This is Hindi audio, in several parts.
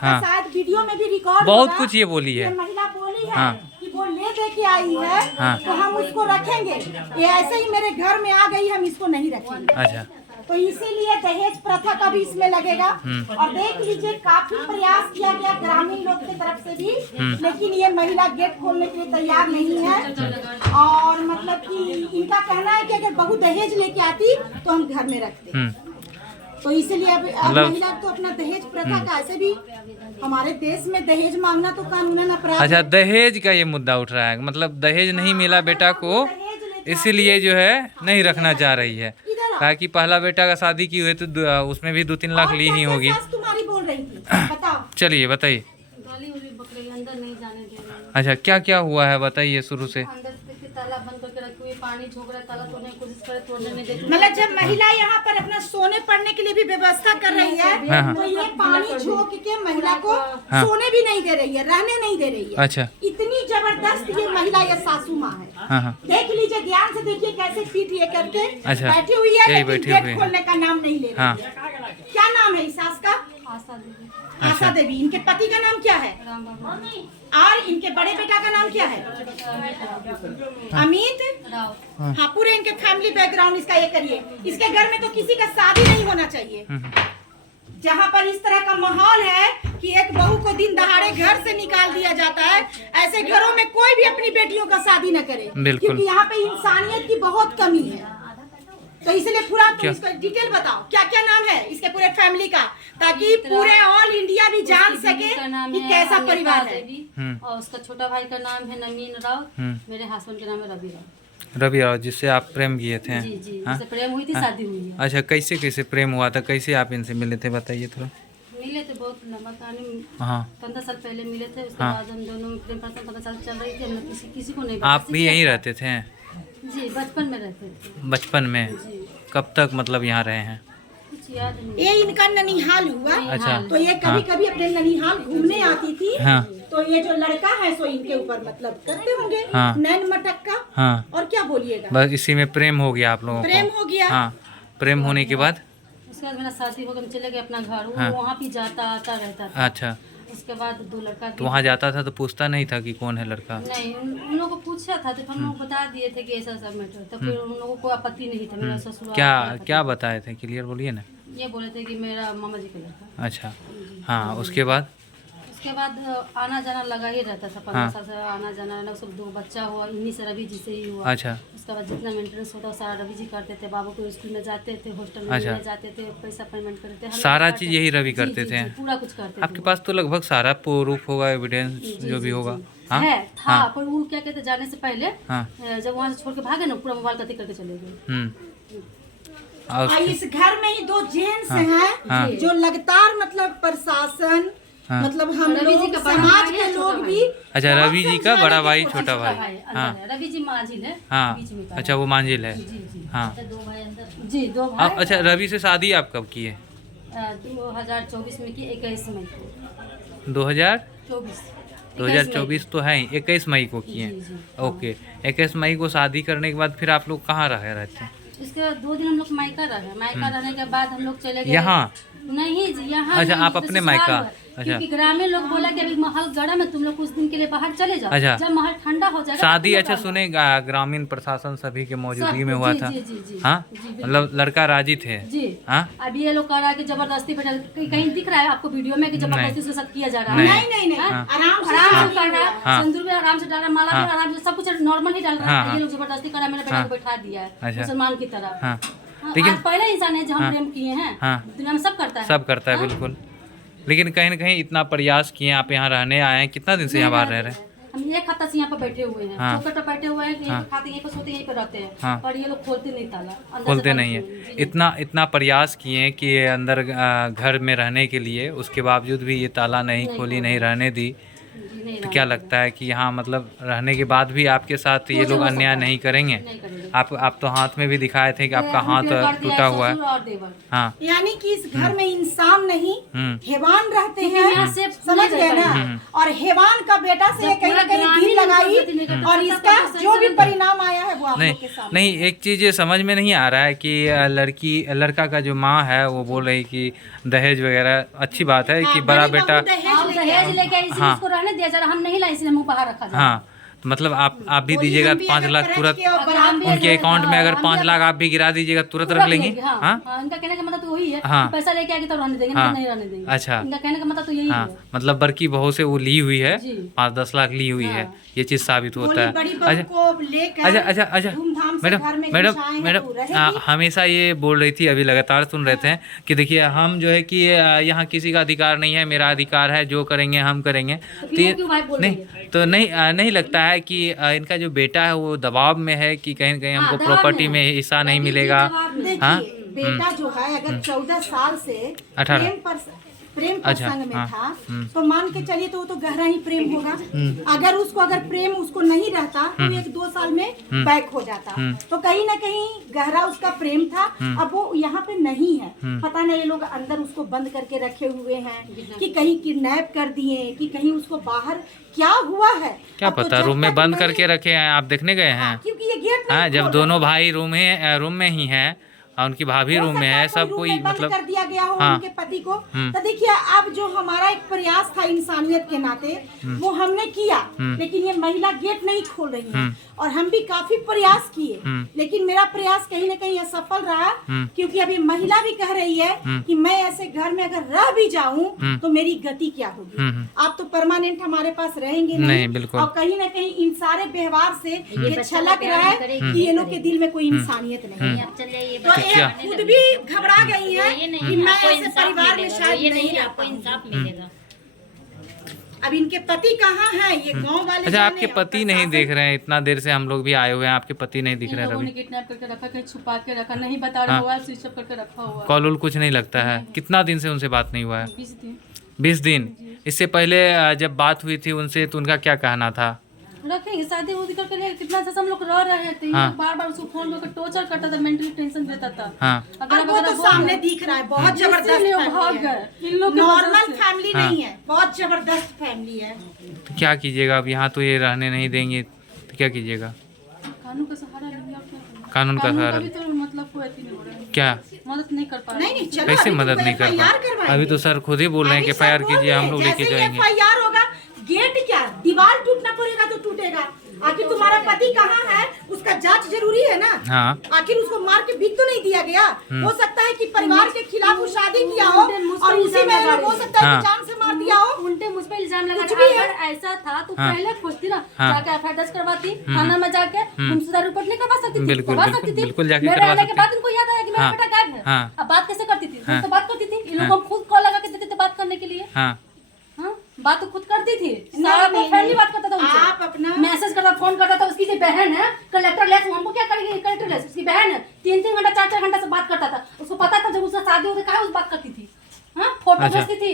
आपका शायद वीडियो में भी रिकॉर्ड बहुत कुछ ये बोली है, महिला बोली है कि वो ले दे के आई है तो हम उसको रखेंगे, ये ऐसे ही मेरे घर में आ गई, हम इसको नहीं रखेंगे। अच्छा, तो इसीलिए दहेज प्रथा का भी इसमें लगेगा। और देख लीजिए काफी प्रयास किया गया ग्रामीण लोग की तरफ से भी, लेकिन ये महिला गेट खोलने के लिए तैयार नहीं है। और मतलब कि इनका कहना है कि अगर बहू दहेज लेके आती तो हम घर में रखते। तो इसीलिए अब महिला तो अपना दहेज प्रथा का, ऐसे भी हमारे देश में दहेज मांगना तो कानूनन अपराध। अच्छा, दहेज का ये मुद्दा उठ रहा है, मतलब दहेज नहीं मिला बेटा को, इसीलिए जो है नहीं रखना चाह रही है। कहा कि पहला बेटा का शादी की हुई तो उसमें भी 2-3 लाख ली ही होगी। तुम्हारी बोल रही थी, बताओ। चलिए बताइए। अंदर नहीं जाने दे रही है। अच्छा, क्या क्या हुआ है बताइए शुरू से। अंदर से ताला बंद करके रखी हुई, पानी झोंक रहा है, ताला तोड़ने की कोशिश करे, तोड़ने नहीं देती। मतलब जब महिला यहाँ पर अपना सोने पड़ने के लिए भी व्यवस्था कर रही है तो ये पानी झोंक के महिला को सोने भी नहीं दे रही है, रहने नहीं दे रही है। अच्छा, इतनी जबरदस्त ये महिला, ये सासू माँ है। देख लीजिए, ध्यान से देखिए कैसे पीठ ये करके बैठी हुई है, लेकिन गेट खोलने का नाम नहीं ले रही है। क्या नाम है इस सास का? आशा देवी। आशा देवी। इनके पति का नाम क्या है? राम बाबा और इनके बड़े बेटा का नाम क्या है? अमित राव। हाँ, पूरे इनके फैमिली बैकग्राउंड इसका ये करिए। इसके घर में तो किसी का शादी नहीं होना चाहिए। जहाँ पर इस तरह का माहौल है कि एक बहू को दिन दहाड़े घर से निकाल दिया जाता है, ऐसे घरों में कोई भी अपनी बेटियों का शादी न करे, क्योंकि यहाँ पे इंसानियत की बहुत कमी है। तो इसलिए पूरा तुम इसका डिटेल बताओ, क्या क्या नाम है इसके पूरे फैमिली का, ताकि पूरे ऑल इंडिया भी जान सके कि कैसा परिवार है। और उसका छोटा भाई का नाम है नमीन राव। मेरे हस्बैंड का नाम है रवि राव। रवि राव, जिससे आप प्रेम किए थे। जी जी, जिससे प्रेम हुई थी, शादी हुई है। अच्छा, कैसे कैसे प्रेम हुआ था, कैसे आप इनसे मिले थे बताइए थोड़ा। मिले थे बहुत लंबा कहानी। 15 साल पहले मिले थे, उसके बाद हम दोनों में प्रेम प्रथा 15 साल चल रही थी। हम लोग किसी को नहीं। आप भी यहीं रहते थे? जी, बचपन में रहते थे। बचपन में? कब तक मतलब यहाँ रहे हैं? कुछ याद नहीं। ये इनका ननिहाल हुआ। अच्छा, तो ये कभी कभी अपने ननिहाल घूमने आती थी। तो ये जो लड़का है सो इनके ऊपर मतलब करते होंगे नैन मटक्का। और क्या बोलिएगा, बस इसी में प्रेम हो गया आप लोगों को? प्रेम हो गया। प्रेम होने के बाद उसके बाद मेरा शादी हो गया, हम चले गए अपना घर। वो वहाँ भी जाता आता रहता था। अच्छा, उसके बाद 2 लड़का। तो वहाँ जाता था तो पूछता नहीं था कि कौन है लड़का? नहीं, उन लोगों को पूछा था तो हम लोग बता दिए थे कि ऐसा सब मैटर। तो फिर उन लोगों को आपत्ति नहीं था। मेरा ससुर क्या बताए थे, क्लियर बोलिए ना। ये बोले थे कि मेरा मामा जी का लड़का। अच्छा, हाँ, उसके बाद आना जाना लगा ही रहता था। 15 साल से आना जाना ना। सब 2 बच्चा हुआ, इन्हीं से रवि जी से ही हुआ। अच्छा, उसके बाद जितना मेंटेनेंस होता सारा रवि जी करते थे। बाबू को स्कूल में जाते थे, हॉस्टल में जाते थे, पैसा पेमेंट करते थे, सारा चीज यही रवि करते थे। पूरा कुछ करते थे। आपके पास तो लगभग सारा प्रूफ होगा, एविडेंस जो भी होगा। था पर वो क्या कहते, जाने से पहले जब वहाँ से छोड़ के भागे ना, पूरा मोबाइल कति करके चले गए। इस घर में ही 2 जेंट्स हैं जो लगातार मतलब प्रशासन मतलब हम लोग समाज के लोग भी। अच्छा, रवि जी का बड़ा भाई छोटा भाई। रवि जी मांझिल है। अच्छा, वो मांझिल है। 2 भाई अंदर। जी, 2 भाई। अच्छा, रवि से शादी आप कब किए? 2024 में की, 21 मई को। 2024 तो है, 21 मई को किए। ओके, 21 मई को शादी करने के बाद फिर आप लोग कहाँ रहते हैं? इसके बाद 2 दिन हम लोग मायका रहे। मायका रहने के बाद हम लोग चले गए यहाँ। नहीं जी, यहाँ। अच्छा, आप अपने मायका। क्योंकि ग्रामीण लोग बोला कि अभी महल गरम है, तुम लोग कुछ दिन के लिए बाहर चले जाओ। अच्छा, जब महल ठंडा हो जाएगा शादी। अच्छा सुने, ग्रामीण प्रशासन सभी के मौजूदगी में हुआ था। हाँ, मतलब लड़का राजी थे जी। हाँ, अभी ये लोग कर रहा है कि जबरदस्ती पे कहीं दिख रहा है आपको वीडियो में कि जबरदस्ती उसके साथ किया जा रहा है? नहीं, आराम से कर रहा है। सिंदूर भी आराम से डाल रहा है, माला भी आराम से, सब कुछ नॉर्मल ही डाल रहा है। ये लोग जबरदस्ती कर रहा है, मेरे बेटा को बैठा दिया है मुसलमान की तरह। लेकिन पहला इंसान है जो हम प्रेम किए हैं। दुनिया में सब करता है। बिल्कुल। लेकिन कहीं न कहीं इतना प्रयास किए, आप यहाँ रहने आए हैं, कितना दिन से यहाँ बाहर रह रहे हैं? हम 1 हफ्ता से यहाँ पर बैठे हुए हैं। चौखट पर बैठे हुए हैं, यहीं पे खाते, यहीं पे सोते, यहीं पे रहते हैं। पर ये लोग खोलते नहीं ताला, खोलते नहीं है। इतना प्रयास किए कि अंदर घर में रहने के लिए, उसके बावजूद भी ये ताला नहीं खोली, नहीं रहने दी। तो क्या लगता है कि यहाँ मतलब रहने के बाद भी आपके साथ ये लोग अन्याय नहीं करेंगे? आप तो हाथ में भी दिखाए थे कि आपका हाथ टूटा हुआ है। हाँ यानी कि इस घर में इंसान नहीं हैवान रहते हैं, समझ गए ना। और हैवान का बेटा से कहीं ना कहीं दिल लगाई और इसका जो भी परिणाम आया है वो आप लोग के सामने। नहीं, एक चीज ये समझ में नहीं आ रहा है कि लड़का का जो माँ है वो बोल रही कि दहेज वगैरह अच्छी बात है कि बड़ा बेटा दहेज लेके इसलिए उसको रहने दिया जा रहा, हम नहीं लाए इसलिए मुंह बाहर रखा जाए। हाँ, तो मतलब आप भी दीजिएगा 5 लाख तुरंत उनके अकाउंट में, अगर 5 लाख आप भी गिरा दीजिएगा तुरंत रख लेंगे। हाँ, इनका कहने का मतलब तो वही है, हाँ, पैसा लेके आएंगे तो रहने देंगे, नहीं रहने देंगे। अच्छा, इनका कहने का मतलब तो यही हाँ, है। मतलब बड़की बहू से वो ली हुई है, 5-10 लाख ली हुई है, ये चीज साबित होता है। अच्छा मैडम हमेशा ये बोल रही थी, अभी लगातार सुन रहे थे कि देखिए हम जो है कि यहाँ किसी का अधिकार नहीं है, मेरा अधिकार है, जो करेंगे हम करेंगे। तो नहीं लगता है कि इनका जो बेटा है वो दबाव में है कि कहीं न कहीं हमको प्रॉपर्टी में हिस्सा नहीं मिलेगा। हाँ, बेटा जो है अगर 14 साल से 18 प्रेम प्रसंग में था तो मान के चलिए तो वो तो गहरा ही प्रेम होगा। अगर प्रेम उसको नहीं रहता तो 1-2 साल में बैक हो जाता। तो कहीं ना कहीं गहरा उसका प्रेम था, अब वो यहाँ पे नहीं है। पता नहीं ये लोग अंदर उसको बंद करके रखे हुए हैं कि कहीं किडनैप कर दिए कि कहीं उसको बाहर क्या हुआ है क्या पता। रूम में बंद करके रखे हैं, आप देखने गए हैं? क्योंकि ये गेट हाँ, जब दोनों भाई रूम में ही हैं और उनकी भाभी रूम में है, सब कोई मतलब कर दिया गया हो उनके पति को। तो देखिए अब जो हमारा एक प्रयास था इंसानियत के नाते वो हमने किया, लेकिन ये महिला गेट नहीं खोल रही है और हम भी काफी प्रयास किए, लेकिन मेरा प्रयास कहीं न कहीं असफल रहा। क्योंकि अभी महिला भी कह रही है कि मैं ऐसे घर में अगर रह भी जाऊं तो मेरी गति क्या होगी। आप तो परमानेंट हमारे पास रहेंगे नहीं, बिल्कुल। और कहीं न कहीं इन सारे व्यवहार से ये छलक रहा है कि ये लोग के दिल में कोई इंसानियत नहीं है। तो ये खुद भी घबरा गई है कि मैं ऐसे परिवार में शायद नहीं रह पाऊंगी। अब इनके पति कहाँ हैं ये गांव वाले? अच्छा, आपके पति नहीं देख रहे हैं? इतना देर से हम लोग भी आए हुए हैं, आपके पति नहीं दिख रहे हैं? रवि किडनैप करके रखा, कहीं छुपा के रखा, नहीं बता रहे, मोबाइल स्विच ऑफ करके रखा हुआ। कॉल वॉल कुछ नहीं लगता है? कितना दिन से उनसे बात नहीं हुआ है? 20 दिन। इससे पहले जब बात हुई थी उनसे तो उनका क्या कहना था? रखेंगे शादी उदी करके, कितना अच्छा हम लोग रह रहे थे। बार बार उसको फोन करके टॉर्चर करता था, मेंटली टेंशन देता था। अगर वो तो सामने दिख रहा है, बहुत जबरदस्त भाग गए। नॉर्मल फैमिली नहीं है, बहुत जबरदस्त फैमिली है। तो क्या कीजिएगा अब? यहाँ तो ये रहने नहीं देंगे तो क्या कीजिएगा? कानून का सहारा लिया। कानून का सहारा तो मतलब कोई नहीं हो रहा है, क्या मदद नहीं कर पा रहे? नहीं, कैसे मदद नहीं कर पा? अभी तो सर खुद ही बोल रहे हैं कि FIR कीजिए, हम लोग लेके जाएंगे। FIR होगा, गेट क्या दीवार टूटना पड़ेगा तो टूटेगा। आखिर तुम्हारा पति कहाँ है, उसका जांच जरूरी है ना। हाँ। आखिर उसको मार के भीख तो नहीं दिया गया। हो सकता है कि परिवार के खिलाफ वो शादी किया हो और उसी में हो सकता है कि जान से मार दिया हो। उल्टे मुझ पे इल्जाम लगा रहे हैं। अगर ऐसा था तो पहले खोजती ना, जाके FIR दर्ज करवाती, थाना में जाके गुमशुदा रिपोर्ट नहीं करवा सकती थी? बिल्कुल जाके करवा सकती थी। के बाद उनको याद आया कि मेरा बेटा गायब है। अब बात कैसे करती थी? तो बात करती थी, इन लोगों को खुद कॉल लगा के देते थे बात करने के लिए। बात तो खुद करती थी, सारा फैमिली बात करता था उनसे। आप अपना मैसेज करता, फोन करता था। उसकी जो बहन है कलेक्टर लेस, हमको क्या करेगी कलेक्टर लेस? उसकी बहन है 3-3 घंटा 4-4 घंटा से बात करता था। उसको पता था जब उसका शादी होता कहाँ उस बात करती थी। फोटो भेजती थी,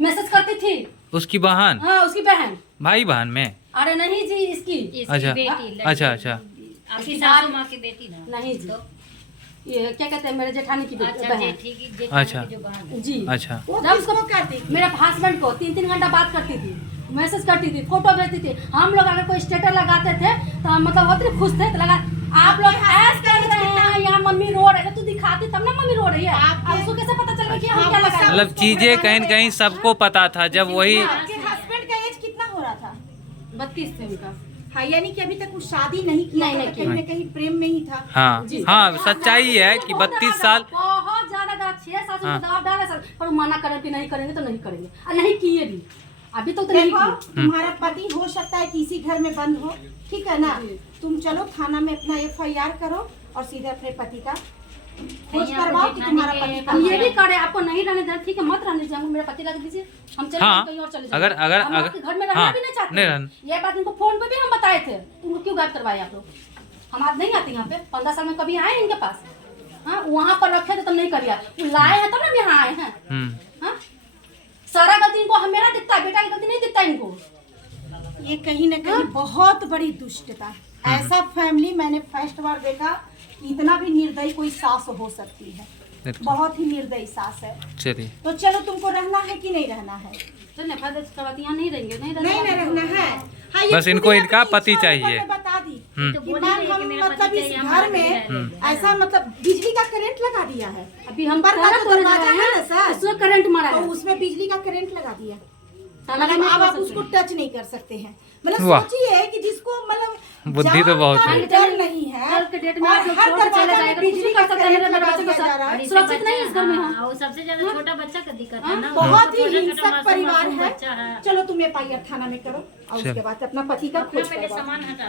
मैसेज करती थी। उसकी बहन? हाँ, उसकी बहन। भाई बहन में? अरे नहीं जी, इसकी अच्छा आपकी सासू माँ की बेटी ना? नहीं जी, ये क्या कहते हैं, मेरे जेठानी की बहन। अच्छा जी, अच्छा। जब उसको करती मेरे हस्बैंड को 3-3 घंटा बात करती थी, मैसेज करती थी, फोटो भेजती थी। हम लोग अगर कोई स्टेटस लगाते थे तो मतलब बहुत खुश थे, तो लगा आप लोग ऐसे कर रहे हैं, यहाँ मम्मी रो रही है, तो तू दिखाती तब ना मम्मी रो रही है। अब उसको कैसे पता चल गया कि हम क्या लगा? मतलब चीजें कहीं न कहीं सबको पता था। जब वही हस्बैंड का एज कितना हो रहा था? 32 थे उनका। हाँ, यानी कि अभी तक वो शादी नहीं किया, कहीं न कहीं प्रेम में ही था। हाँ, सच्चाई है कि 32 साल बहुत ज्यादा 6 साल से दबाव डाला सर, पर मना करें कि नहीं करेंगे तो नहीं करेंगे, और नहीं किए भी अभी तो नहीं किए। तुम्हारा पति हो सकता है कि इसी घर में बंद हो, ठीक है ना? तुम चलो थाना में अपना FIR करो और सीधे अपने पति का खोज करवाओ कि तुम्हारा पति। हम ये भी करे, आपको नहीं रहने देना, ठीक है, मत रहने दीजिए, मेरा पति लगा दीजिए, हम चले कहीं और चले जाएंगे। अगर घर में रहना भी नहीं चाहते। ये बात इनको फोन पे भी हम बताए थे, तुमको क्यों गायब करवाए आप लोग? हम आज नहीं आते यहाँ पे, 15 साल में कभी आए इनके पास? हाँ, वहाँ पर रखे थे तब नहीं करिए, लाए हैं तब ना यहाँ आए हैं। सारा गलती इनको मेरा दिखता है, बेटा की गलती नहीं दिखता इनको। ये कहीं न कहीं बहुत बड़ी दुष्टता, ऐसा फैमिली मैंने फर्स्ट बार देखा कि इतना भी निर्दयी कोई सास हो सकती है। बहुत ही निर्दयी सास है। चलिए तो चलो, तुमको रहना है कि नहीं रहना है? यहाँ नहीं रहेंगे, नहीं रहना है। हाँ, ये बस इनको खुद ही इनका अपनी पति इच्छा चाहिए। ऊपर बता दी तो कि बोल मैम रही है कि हम मेरा मतलब पति इस चाहिए, घर हमारा में पति है। ऐसा मतलब बिजली का करंट लगा दिया है। अभी हम ऊपर का जो दरवाजा है ना सर, उसमें करंट मारा तो है, उसमें बिजली का करंट लगा दिया। ताला मतलब नहीं अब खोल आप सकते उसको हैं। टच नहीं कर सकते हैं। मतलब वाह। सोचिए कि जिसको मतलब बुद्धि तो बहुत जान है। का डर नहीं है, कल के डेट में और आप लोग हर छोड़ के चले दरवाजा में जाएगा, बिजली कुछ का कर सकते हैं, करंट मेरे लगा बच्चे को दिया जा रहा है। सुरक्षित नहीं है इस घर में हम। हाँ, वो सबसे ज्यादा छोटा बच्चा का दिक्कत है ना। बहुत ही छोटा-छोटा हिंसक मासूम परिवार मासूम है। बच्चा है। चलो, तुम FIR थाना में करो और उसके बाद अपना पति का खोज पहले करवाओ। सामान हटा